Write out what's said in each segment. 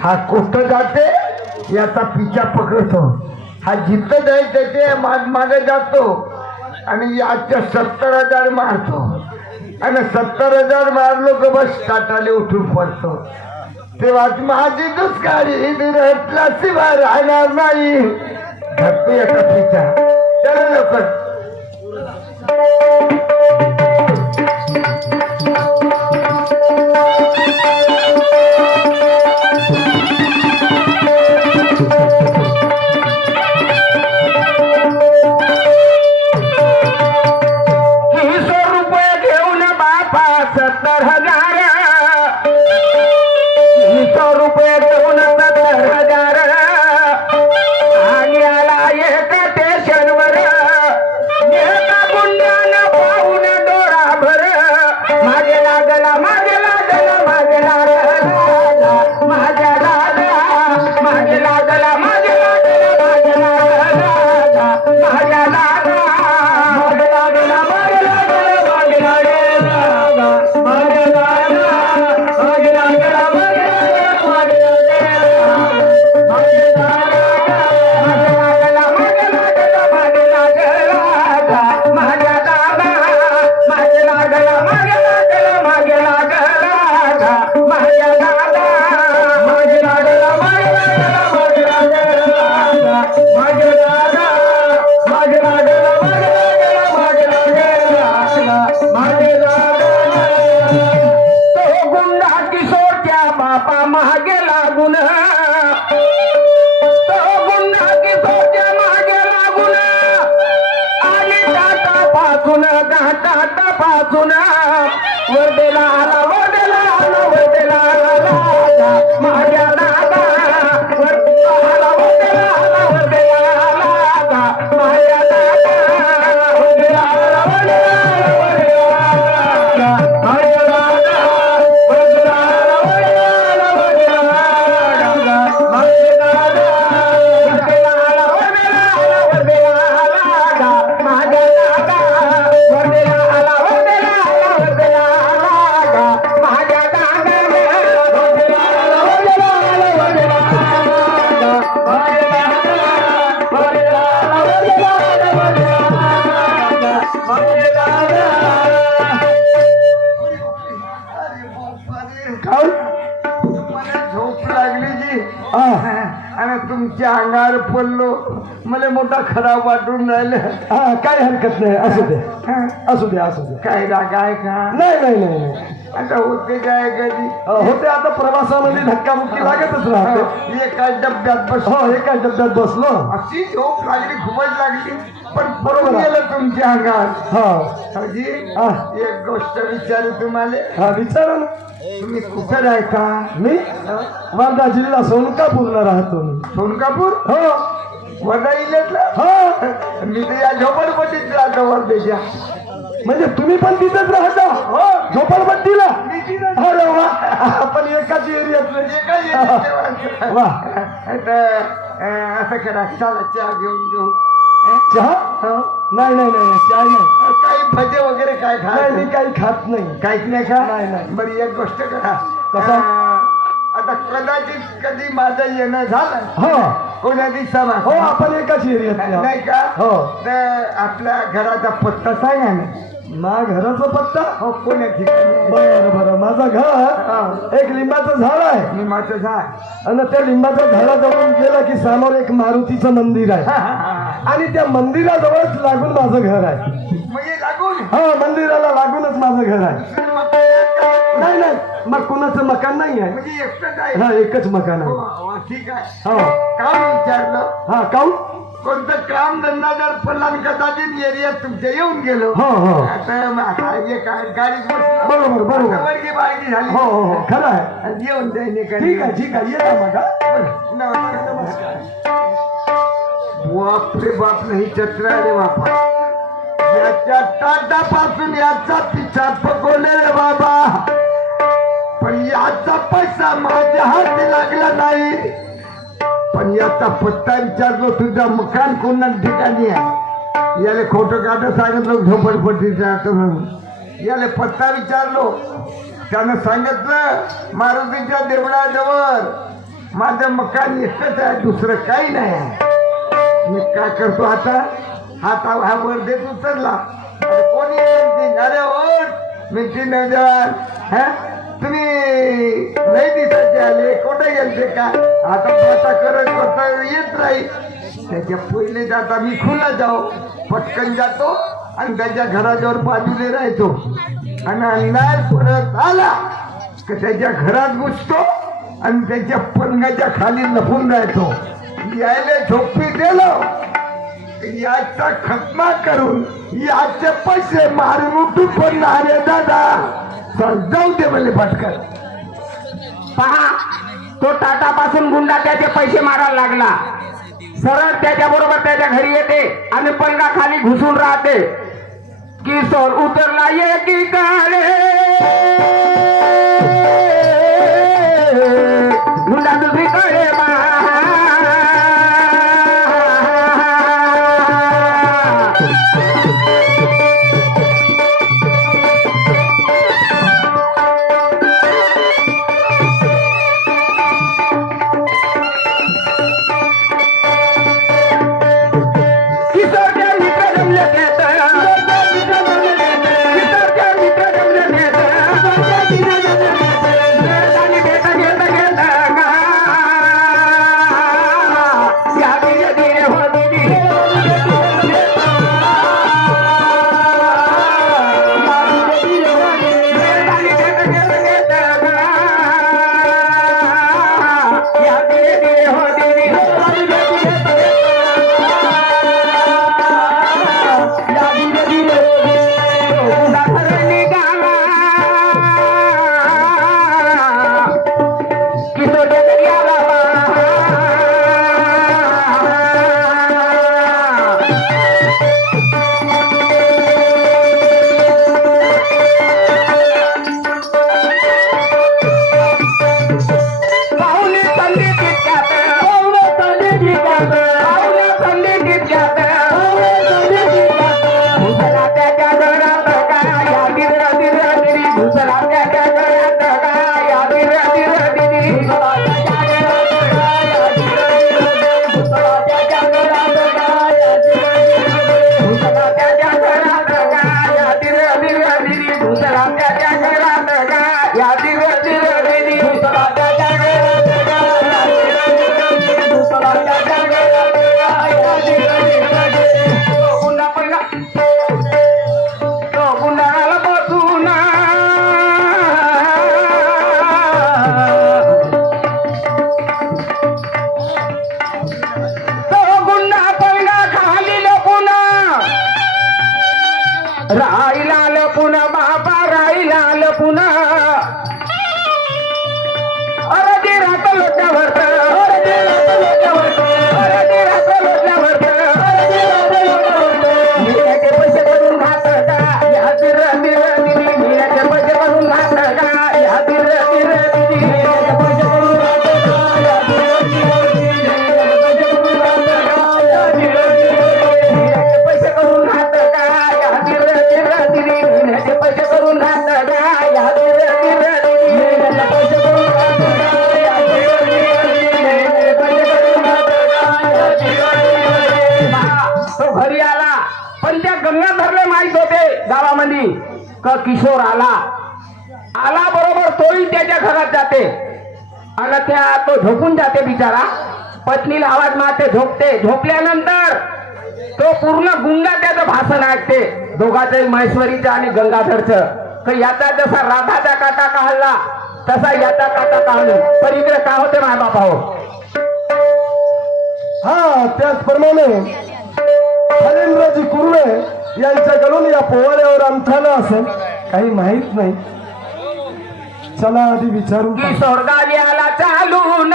हा कुठं जाते याचा पिछा पकडतो, हा जिथं जायचं ते मागे जातो आणि याच्या 70,000 मारतो आणि 70,000 मारलो का बस टाटाले उठून पडतो. तेव्हा माझी दुष्काळी रटल्याशिवाय राहणार नाही. घरतो याचा पिछा. चला लवकर. तुमच्या अंगावर पडलो मला मोठा खराब वाटून राहिलं. काय हरकत नाही, असू दे असू दे असू दे. काय राग आहे का? नाही नाही नाही. आता होते काय कधी होते. आता प्रवासामध्ये धक्काबुक्की लागतच राहते. एकाच डब्यात बस. हो एकाच डब्यात बसलो. अशी झोप लागली, खूपच लागली, पण बरोबर गेलं तुमच्या अंगावर. हा जी एक गोष्ट विचारू तुम्हाला. हा विचारा ना. तुम्ही कुठं राहता? मी वर्धा जिल्हा सोनकापूरला राहतो. सोनकापूर? हो. वर्धा जिल्ह्यातला? हो. मी तर या झोपडपट्टीत राहतो वर्धेच्या. म्हणजे तुम्ही पण तिथेच राहता? हो. झोपडपट्टीला? मी तिथं. अरे वा, आपण एकाच एरियात. वा. असं करा, चला चहा घेऊन घेऊ. चहा? नाही नाही नाही, चाय नाही. काही भजे वगैरे काय नाही, मी खा? काही खात नाही. काहीच नाही का? नाही, नाही. बरी एक गोष्ट करा. कसा? आता कदाचित कधी माझं येणं झालं हो कोणा दिवसा हो, आपण एकाच एरियात. नाही का? हो. तर आपल्या घराचा पत्ता सांगा ना. माझ्या घराचा पत्ता? हो, कोण्या ठिकाणी? बरं बरं. माझं घर एक लिंबाचं झाड आहे. मी माझं झाड आणि त्या लिंबाच्या झाडाजवळ गेला की समोर एक मारुतीचं मंदिर आहे आणि त्या मंदिराजवळच लागून माझं घर आहे. म्हणजे लागून? हा, मंदिराला लागूनच माझं घर आहे. नाही नाही, मग कुणाचं मकान नाही आहे. म्हणजे एकटंच आहे? हा, एकच मकान आहे. हो, ठीक आहे. हो. काम विचारलं? हा, काऊन? कोणतं काम धंदा जर पडला कदाचित एरियात तुमच्या येऊन गेलो. हो हो. आता गाडीत बसलो. बरोबर बरोबर. वर्गी बाळगी झाली. हो हो हो, खरं आहे. आणि येऊन जाईन. ठीक आहे ठीक आहे, ये मग. बाप रे बाप, नाही चत्र रे बापा. याच्या ताटापासून याचा पिछा पकवले रे बाबा, पण याचा पैसा माझ्या हाती लागला नाही. पण याचा पत्ता विचारलो, तुझा मकान कोणत्या ठिकाणी आहे? याला खोटं काढं सांगितलं झोपडपट्टीचा म्हणून. याला पत्ता विचारलो, त्यानं सांगितलं मारुतीच्या देवळाजवळ माझं मकान एकच आहे, दुसरं काही नाही आहे. मी काय करतो आता, हा वर देत उचलला. अरे कोणी म्हणते, अरे ओट मिठी नजर, तुम्ही नाही दिसायचे आले, कुठे गेलते का? आता बसा करत बसा येत राहील. त्याच्या पहिले जाता मी खुला जाऊ, पटकन जातो आणि त्याच्या घराजवळ बाजूले राहतो. आणि अंदाज परत आला की त्याच्या घरात घुसतो आणि त्याच्या पलंगाच्या खाली लपून राहतो. यायला झोपी दिलो, याचा खतमा करून याचे पैसे मारून उठून पण अरे दादा जाऊ दे मला पटकन. पहा, तो टाटा पासून गुंडा त्याचे पैसे मारायला लागला. सरळ त्याच्या बरोबर त्याच्या घरी येते आणि पलंगा खाली घुसून राहते. किशोर उतरला एकीकडे, गुंडा दुसरीकडे. राहिला पुन्हा बाबा, राहिला पुन्हा. अरे ते रात लोटावर, अरे ते रात लोटावर, अरे ते रात लोटावर. मिळाचे पैसे करून घात का या दिर दिर दिदी, मिळाचे पैसे करून घात का या दिर दिर दिदी, मिळाचे पैसे करून घात का या दिर दिर दिदी, मिळाचे पैसे करून घात का या दिर दिर दिदी, मिळाचे पैसे करून घात का या दिर दिर दिदी, मिळाचे पैसे करून घात का या दिर दिर दिदी, मिळाचे पैसे करून घात का या दिर दिर. तो घरी आला, पण त्या गंगाधरले माहित होते गावामध्ये का किशोर आला. आला बरोबर तोही त्याच्या घरात जाते आणि त्या तो झोपून जाते बिचारा. पत्नीला आवाज मारते, झोपते. झोपल्यानंतर तो पूर्ण गुंगा त्याचं भाषण ऐकते, दोघांचं, महेश्वरीचं आणि गंगाधरचं. तर याचा जसा राधाचा काटा काढला तसा याचा काटा काढला. पण इकडे काय होते माय बापा हो, हा त्याचप्रमाणे फलेंद्रजी कुर्वे यांच्याकडून या पोवाड्यावर अंगठाला असेल काही माहित नाही. चला आधी विचारून की स्वर्गाली आला चालून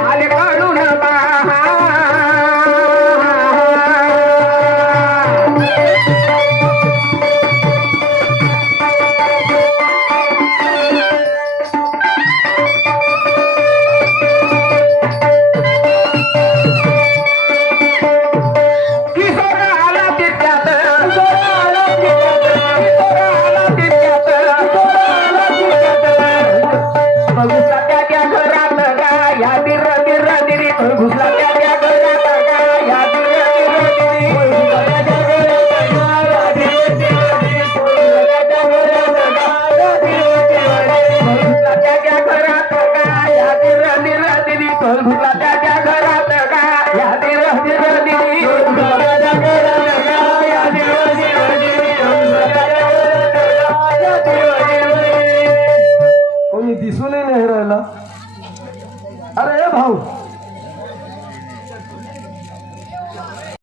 आले काढून किशोर आला तितक्यात, किशोर आला तितक्यात, किशोर आला तितक्यात. विठ्ठल